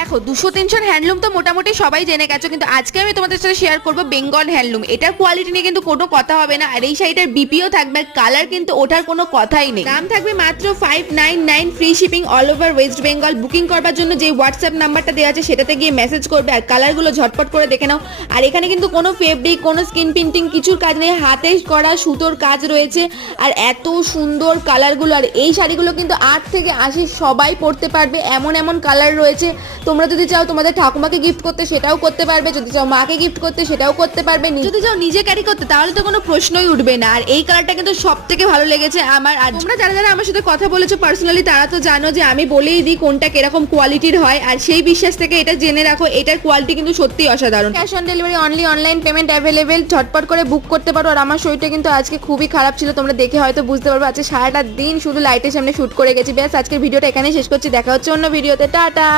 দেখো 200-300 হ্যান্ডলুম তো মোটামুটি সবাই জেনে গেছো, কিন্তু আজকে আমি তোমাদের সাথে শেয়ার করবো বেঙ্গল হ্যান্ডলুম। এটার কোয়ালিটি নিয়ে কিন্তু কোনো কথা হবে না, আর এই শাড়িটার বিপিও থাকবে, কালার কিন্তু ওঠার কোনো কথাই নেই। দাম থাকবে মাত্র 599, free shipping all over West Bengal. Booking করবার জন্য যে হোয়াটসঅ্যাপ নাম্বারটা দেওয়া আছে সেটাতে গিয়ে মেসেজ করবে, আর কালারগুলো ঝটপট করে দেখে নাও। আর এখানে কিন্তু কোনো ফেব্রিক, কোনো স্কিন প্রিন্টিং কিছুর কাজ নেই, হাতে করা সুতোর কাজ রয়েছে। আর এত সুন্দর কালারগুলো, আর এই শাড়িগুলো কিন্তু 8 থেকে 80 সবাই পরতে পারবে, এমন এমন কালার রয়েছে। তোমরা যদি চাও তোমাদের ঠাকুমাকে গিফট করতে সেটাও করতে পারবে, যদি চাও মাকে গিফট করতে সেটাও করতে পারবে, যদি চাও নিজে ক্যারি করতে তাহলে তো কোনো প্রশ্নই উঠবে না। আর এই কালারটা কিন্তু সব থেকে ভালো লেগেছে আমার। আর তোমরা যারা যারা আমার সাথে কথা বলেছো পার্সোনালি তারা তো জানো যে আমি বলেই দিই কোনটা কিরকম কোয়ালিটির হয়, আর সেই বিশ্বাস থেকে এটা জেনে রাখো, এটার কোয়ালিটি কিন্তু সত্যি অসাধারণ। Cash on delivery only, online payment available, ঝটপট করে বুক করতে পারো। আর আমার শরীরটা কিন্তু আজকে খুবই খারাপ ছিল, তোমরা দেখে হয়তো বুঝতে পারবে। আজকে সারাটা দিন শুধু লাইটের সামনে শুট করে গেছি। ব্যাস আজকের ভিডিওটা এখানেই শেষ করছি, দেখা হচ্ছে অন্য ভিডিওতে, টাটা।